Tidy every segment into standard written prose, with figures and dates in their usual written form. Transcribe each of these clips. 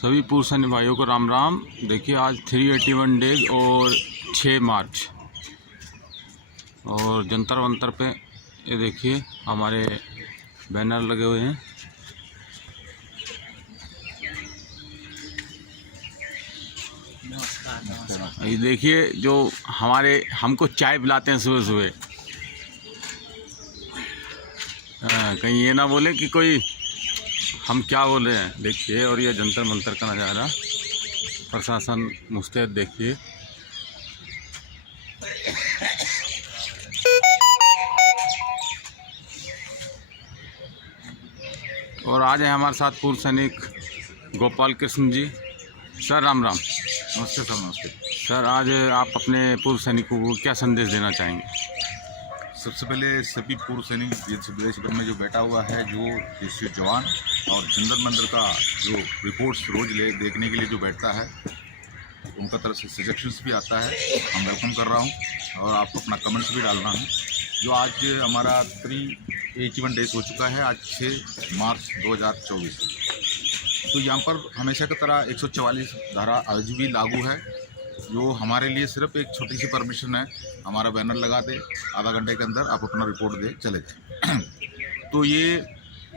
सभी पूर्व सैन्य भाइयों को राम राम। देखिए आज 381 डेज और 6 मार्च और जंतर मंतर पे ये देखिए हमारे बैनर लगे हुए हैं। ये देखिए जो हमको चाय पिलाते हैं सुबह सुबह, कहीं ये ना बोले कि कोई हम क्या बोल रहे हैं। देखिए और ये जंतर मंतर का नज़ारा, प्रशासन मुस्तैद देखिए। और आज है हमारे साथ पूर्व सैनिक गोपाल कृष्ण जी। सर राम राम। नमस्ते सर। नमस्ते सर, आज आप अपने पूर्व सैनिकों को क्या संदेश देना चाहेंगे? सबसे पहले सभी पूर्व सैनिक विदेश में जो बैठा हुआ है, जो देशी जवान और जंतर मंतर का जो रिपोर्ट्स रोज देखने के लिए जो बैठता है, उनका तरफ से सजेशंस भी आता है, हम वेलकम कर रहा हूं। और आप अपना कमेंट्स भी डालना है। जो आज हमारा 381 डेज हो चुका है, आज 6 मार्च 2024। तो यहाँ पर हमेशा की तरह 144 धारा आज भी लागू है, जो हमारे लिए सिर्फ एक छोटी सी परमिशन है। हमारा बैनर लगा दे, आधा घंटे के अंदर आप अपना रिपोर्ट दे चले जाए। तो ये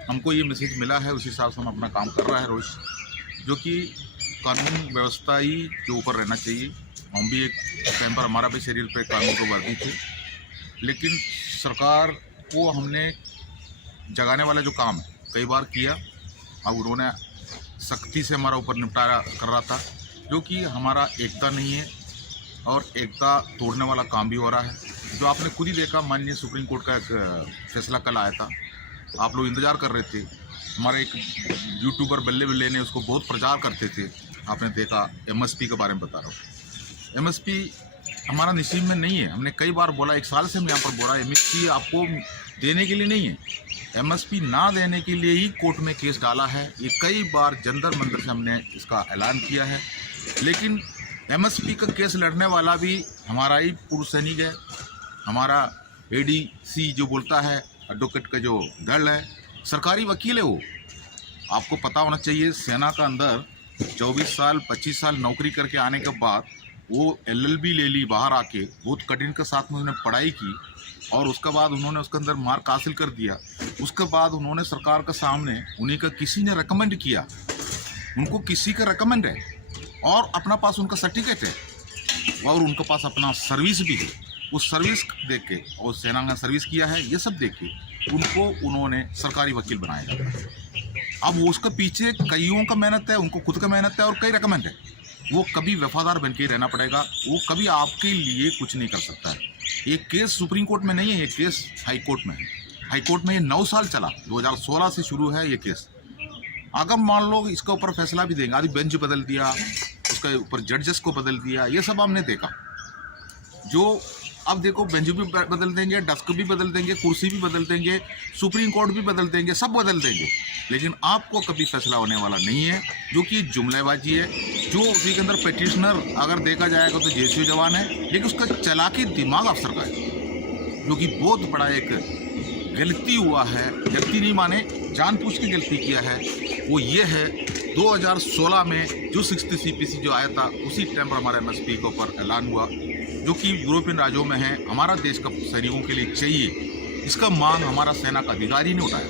हमको ये मैसेज मिला है, उस हिसाब से हम अपना काम कर रहा है रोज़, जो कि कानून व्यवस्था ही के ऊपर रहना चाहिए। हम भी एक टाइम पर हमारा भी शरीर पे कानून को वर्दी थे, लेकिन सरकार को हमने जगाने वाला जो काम है कई बार किया। अब उन्होंने सख्ती से हमारा ऊपर निपटारा कर रहा था, जो कि हमारा एकता नहीं है और एकता तोड़ने वाला काम भी हो रहा है। जो आपने खुद ही देखा, माननीय सुप्रीम कोर्ट का एक फैसला कल आया था, आप लोग इंतज़ार कर रहे थे। हमारे एक यूट्यूबर बल्ले बल्ले ने उसको बहुत प्रचार करते थे, आपने देखा। एमएसपी के बारे में बता रहा हूँ। एमएसपी हमारा नसीब में नहीं है। हमने कई बार बोला, 1 साल से हम यहाँ पर बोला, एमएसपी आपको देने के लिए नहीं है। एमएसपी ना देने के लिए ही कोर्ट में केस डाला है। ये कई बार जंतर मंतर से हमने इसका ऐलान किया है, लेकिन एमएसपी का केस लड़ने वाला भी हमारा ही पूर्व सैनिक है। हमारा एडीसी जो बोलता है, एडवोकेट का जो दल है, सरकारी वकील है वो। आपको पता होना चाहिए, सेना का अंदर 24 साल 25 साल नौकरी करके आने के बाद वो LLB ले ली, बाहर आके बहुत कठिन के साथ में उन्होंने पढ़ाई की और उसके बाद उन्होंने उसके अंदर मार्क हासिल कर दिया। उसके बाद उन्होंने सरकार के सामने, उन्हीं का किसी ने रिकमेंड किया, उनको किसी का रिकमेंड है और अपना पास उनका सर्टिफिकेट है और उनके पास अपना सर्विस भी है। उस सर्विस देख के, और सेना में सर्विस किया है, ये सब देख के उनको उन्होंने सरकारी वकील बनाया जाता है। अब वो उसके पीछे कईयों का मेहनत है, उनको खुद का मेहनत है और कई रिकमेंड है। वो कभी वफादार बन के रहना पड़ेगा, वो कभी आपके लिए कुछ नहीं कर सकता है। ये केस सुप्रीम कोर्ट में नहीं है, ये केस हाई कोर्ट में है। हाई कोर्ट में ये 9 साल चला, 2016 से शुरू है ये केस। अगर मान लो इसके ऊपर फैसला भी देंगे, आदि बेंच बदल दिया, उसके ऊपर जजेस को बदल दिया, ये सब हमने देखा। जो अब देखो, बेंच भी बदल देंगे, डेस्क भी बदल देंगे, कुर्सी भी बदल देंगे, सुप्रीम कोर्ट भी बदल देंगे, सब बदल देंगे, लेकिन आपको कभी फैसला होने वाला नहीं है, जो कि जुमलेबाजी है। जो उसी के अंदर पिटिशनर अगर देखा जाएगा तो जेसीओ जवान है, लेकिन उसका चालाकी दिमाग अफसर का है, जो कि बहुत बड़ा एक गलती हुआ है। गलती नहीं माने, जानबूझ के गलती किया है। वो ये है, 2016 में जो 60 CPC जो आया था, उसी टाइम पर हमारे MSP के ऊपर ऐलान हुआ, जो कि यूरोपियन राज्यों में है, हमारा देश का सैनिकों के लिए चाहिए। इसका मांग हमारा सेना का अधिकारी ने उठाया,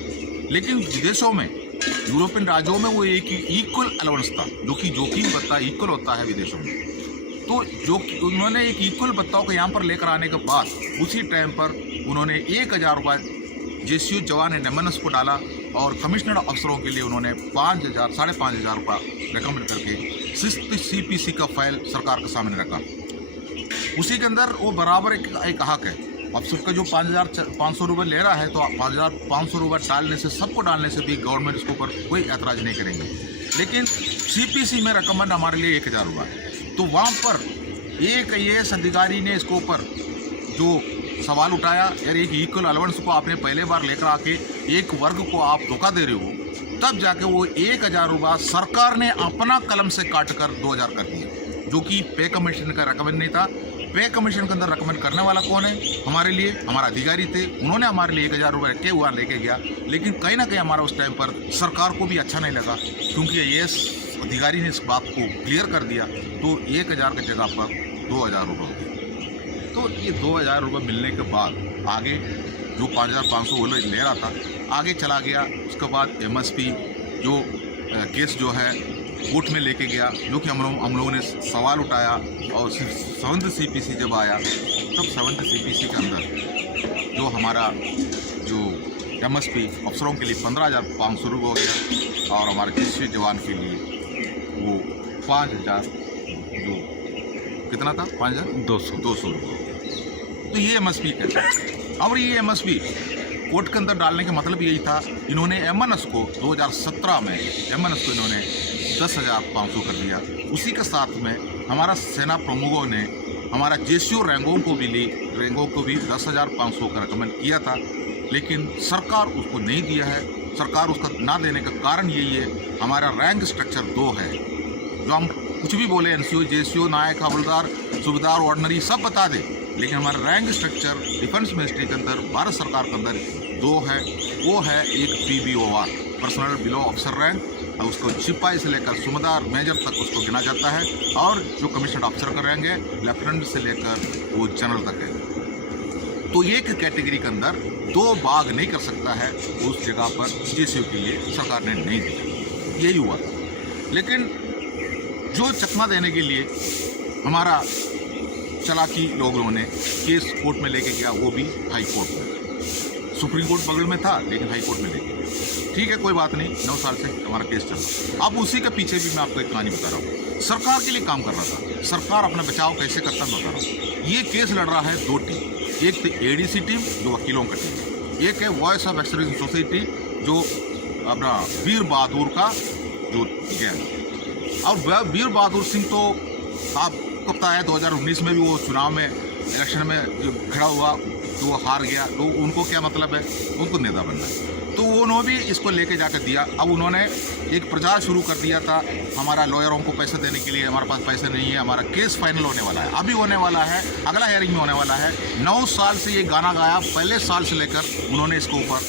लेकिन विदेशों में, यूरोपियन राज्यों में वो एक इक्वल अलाउंस था, जो कि जोखिम भत्ता इक्वल होता है विदेशों में। तो जो उन्होंने एक इक्वल भत्ताओं को यहाँ पर लेकर आने के बाद, उसी टाइम पर उन्होंने 1000 रुपये जेसीओ जवान एंड MNS को डाला और कमिश्नर अफसरों के लिए उन्होंने 5000 साढ़े 5000 रुपये रिकमेंड करके 60 CPC का फाइल सरकार के सामने रखा। उसी के अंदर वो बराबर एक हक है। अब सबका जो 5500 रुपये ले रहा है, तो 5500 रुपये डालने से, सबको डालने से भी गवर्नमेंट इसके ऊपर कोई ऐतराज़ नहीं करेंगे। लेकिन CPC में रिकमेंड हमारे लिए 1000 रुपये। तो वहाँ पर एक IAS अधिकारी ने इसके ऊपर जो सवाल उठाया, यार एक इक्वल अलाउंस को आपने पहले बार लेकर आके एक वर्ग को आप धोखा दे रहे हो। तब जाके वो 1000 रुपये सरकार ने अपना कलम से काट कर 2000 कर दिया, जो कि पे कमीशन का रिकमेंड नहीं था। पे कमीशन के अंदर रिकमेंड करने वाला कौन है? हमारे लिए हमारा अधिकारी थे, उन्होंने हमारे लिए 1000 रुपये रखे हुआ लेके गया। लेकिन कहीं ना कहीं हमारा उस टाइम पर सरकार को भी अच्छा नहीं लगा, क्योंकि IAS अधिकारी ने इस बात को क्लियर कर दिया तो 1000 की जगह पर 2000 रुपये हो गए। तो ये 2000 रुपये मिलने के बाद आगे जो 5500 वो ले रहा था आगे चला गया। उसके बाद MSP जो केस जो है कोर्ट में लेके गया, जो कि हम लोगों ने सवाल उठाया। और 7th CPC जब आया तब 7th CPC के अंदर जो हमारा जो MSP अफसरों के लिए 15,500 रुपये हो गया और हमारे JSU जवान के लिए वो 5,000 जो कितना था 5,200 रुपये। तो ये MSP है। और ये MSP कोर्ट के अंदर डालने का मतलब यही था, इन्होंने MNS को 2017 में MNS को इन्होंने 10,500 कर दिया। उसी के साथ में हमारा सेना प्रमुखों ने हमारा JSU रैंकों को भी 10,500 का रिकमेंड किया था, लेकिन सरकार उसको नहीं दिया है। सरकार उसका ना देने का कारण यही है, हमारा रैंक स्ट्रक्चर 2 है। जो हम कुछ भी बोले NCO, JSU, नायक, हवलदार, सूबेदार, ऑर्डनरी सब बता दे, लेकिन हमारा रैंक स्ट्रक्चर डिफेंस मिनिस्ट्री के अंदर, भारत सरकार के अंदर 2 है। वो है एक PBOR, personal below officer rank, और उसको सिपाही से लेकर सूबेदार मेजर तक उसको गिना जाता है। और जो कमिश्नर्ड ऑफिसर का रैंक है लेफ्टिनेंट से लेकर वो जनरल तक है। तो एक कैटेगरी के अंदर 2 भाग नहीं कर सकता है, उस जगह पर JSU के लिए सरकार ने नहीं दिया। यही हुआ था। लेकिन जो चकमा देने के लिए हमारा चालाकी लोगों ने केस कोर्ट में लेके गया, वो भी हाई कोर्ट में। सुप्रीम कोर्ट बगल में था लेकिन हाई कोर्ट में लेके गया। ठीक है, कोई बात नहीं, 9 साल से हमारा केस चल रहा। अब उसी के पीछे भी मैं आपको एक कहानी बता रहा हूँ। सरकार के लिए काम कर रहा था, सरकार अपना बचाव कैसे करता मैं बता रहा हूँ। ये केस लड़ रहा है 2 टीम, एक तो ADC टीम जो वकीलों का टीम, एक है वॉइस ऑफ एक्सपीरियंस सोसाइटी जो अपना वीर बहादुर का जो गया। और वीर बहादुर सिंह तो आपको पता है 2019 में भी वो चुनाव में इलेक्शन में जो खड़ा हुआ तो वो हार गया। तो उनको क्या मतलब है, उनको नेता बनना है। तो उन्होंने भी इसको लेके जाकर दिया। अब उन्होंने एक प्रचार शुरू कर दिया था, हमारा लॉयरों को पैसे देने के लिए हमारे पास पैसे नहीं है, हमारा केस फाइनल होने वाला है, अभी होने वाला है, अगला हेयरिंग में होने वाला है। 9 साल से ये गाना गाया, पहले साल से लेकर उन्होंने इसके ऊपर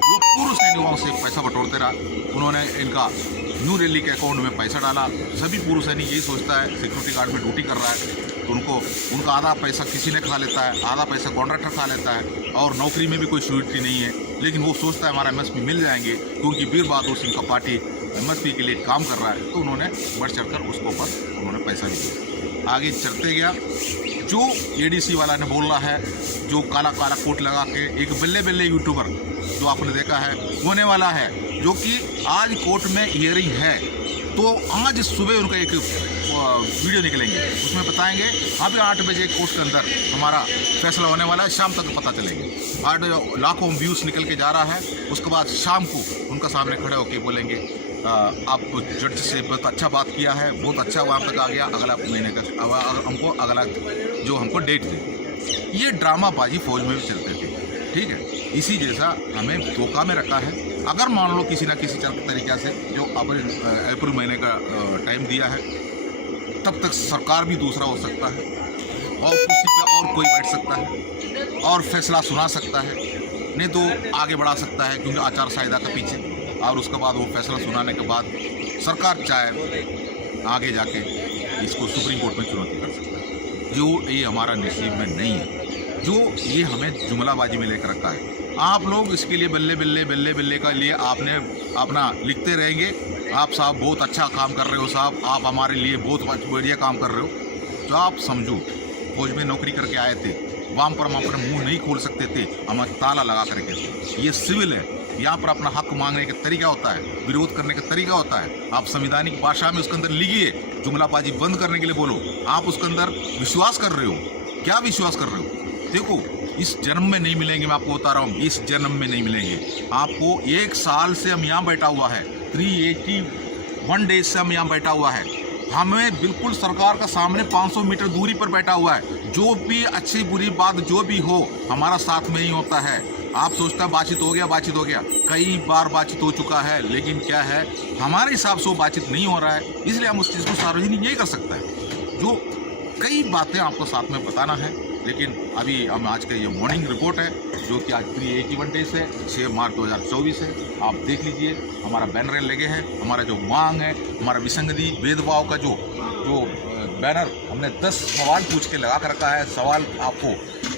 जो पूर्व सैनिकों से पैसा बटोरते रहा। उन्होंने इनका न्यू दिल्ली के अकाउंट में पैसा डाला। सभी पूर्व सैनिक यही सोचता है, सिक्योरिटी गार्ड में ड्यूटी कर रहा है तो उनका आधा पैसा किसी ने खा लेता है, आधा पैसा कॉन्ट्रैक्टर खा लेता है, और नौकरी में भी कोई सिक्योरिटी नहीं है। लेकिन वो सोचता है हमारा MSP मिल जाएंगे, क्योंकि वीर बहादुर सिंह का पार्टी MSP के लिए काम कर रहा है। तो उन्होंने बढ़ चढ़कर उसके ऊपर उन्होंने पैसा भी दिया। आगे चलते गया, जो ADC वाला ने बोल रहा है, जो काला काला कोट लगा के एक बल्ले बल्ले यूट्यूबर जो आपने देखा है होने वाला है, जो कि आज कोर्ट में हियरिंग है। तो आज सुबह उनका एक वीडियो निकलेंगे, उसमें बताएंगे अभी 8 बजे कोर्ट के अंदर हमारा फैसला होने वाला है, शाम तक पता चलेंगे। 8 लाखों व्यूज़ निकल के जा रहा है। उसके बाद शाम को उनका सामने खड़े होकर बोलेंगे आप जज से बहुत अच्छा बात किया है, बहुत अच्छा वहाँ तक आ गया, अगला महीने का हमको अगला जो हमको डेट दे। ये ड्रामाबाजी फौज में भी चलते थे। ठीक है, इसी जैसा हमें धोखा में रखा है। अगर मान लो किसी ना किसी तरीक़े से जो अप्रैल महीने का टाइम दिया है, तब तक सरकार भी दूसरा हो सकता है और कुर्सी पे और कोई बैठ सकता है और फैसला सुना सकता है, नहीं तो आगे बढ़ा सकता है, क्योंकि आचार संहिता के पीछे। और उसके बाद वो फैसला सुनाने के बाद सरकार चाहे आगे जाके इसको सुप्रीम कोर्ट में चुनौती कर सकता है, जो ये हमारा नसीब में नहीं है, जो ये हमें जुमलाबाजी में लेकर रखा है। आप लोग इसके लिए बल्ले बल्ले बल्ले बल्ले का लिए आपने अपना लिखते रहेंगे, आप साहब बहुत अच्छा काम कर रहे हो, साहब आप हमारे लिए बहुत बढ़िया काम कर रहे हो। तो आप समझो, फौज में नौकरी करके आए थे, वहाँ पर हम अपना मुंह नहीं खोल सकते थे, हम ताला लगा करके। ये सिविल है, यहाँ पर अपना हक मांगने का तरीका होता है, विरोध करने का तरीका होता है। आप संवैधानिक भाषा में उसके अंदर लिखिए, जुमलाबाजी बंद करने के लिए बोलो। आप उसके अंदर विश्वास कर रहे हो, क्या विश्वास कर रहे हो? देखो, इस जन्म में नहीं मिलेंगे, मैं आपको बता रहा हूँ, इस जन्म में नहीं मिलेंगे आपको। 1 साल से हम यहाँ बैठा हुआ है, 381 डेज से हम यहाँ बैठा हुआ है। हमें बिल्कुल सरकार का सामने 500 मीटर दूरी पर बैठा हुआ है। जो भी अच्छी बुरी बात जो भी हो, हमारा साथ में ही होता है। आप सोचते हैं बातचीत हो गया, कई बार बातचीत हो चुका है, लेकिन क्या है, हमारे हिसाब से वो बातचीत नहीं हो रहा है, इसलिए हम उस चीज़ को सार्वजनिक नहीं कर सकते हैं। जो कई बातें आपको साथ में बताना है, लेकिन अभी हम आज का ये मॉर्निंग रिपोर्ट है, जो कि आज प्री 81 डेज है, 6 मार्च 2024 है। आप देख लीजिए हमारा बैनर लगे हैं, हमारा जो मांग है, हमारा विसंगति भेदभाव का जो बैनर हमने 10 सवाल पूछ के लगा कर रखा है। सवाल आपको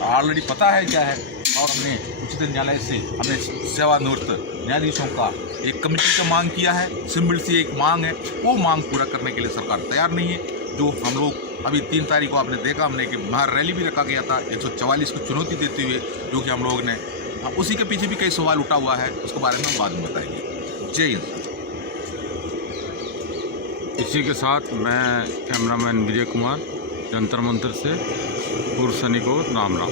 ऑलरेडी पता है क्या है, और हमने उच्चतम न्यायालय से हमने सेवानिवृत्त न्यायाधीशों का एक कमेटी का मांग किया है। सिंपल सी एक मांग है, वो मांग पूरा करने के लिए सरकार तैयार नहीं है। जो हम लोग अभी 3 तारीख को आपने देखा, हमने कि बाहर रैली भी रखा गया था 144 को चुनौती देते हुए, जो कि हम लोगों ने उसी के पीछे भी कई सवाल उठा हुआ है, उसके बारे में हम बाद में बताएंगे। जय हिंद। इसी के साथ मैं कैमरामैन विजय कुमार, जंतर मंतर से, पूर्व सैनिक को राम राम।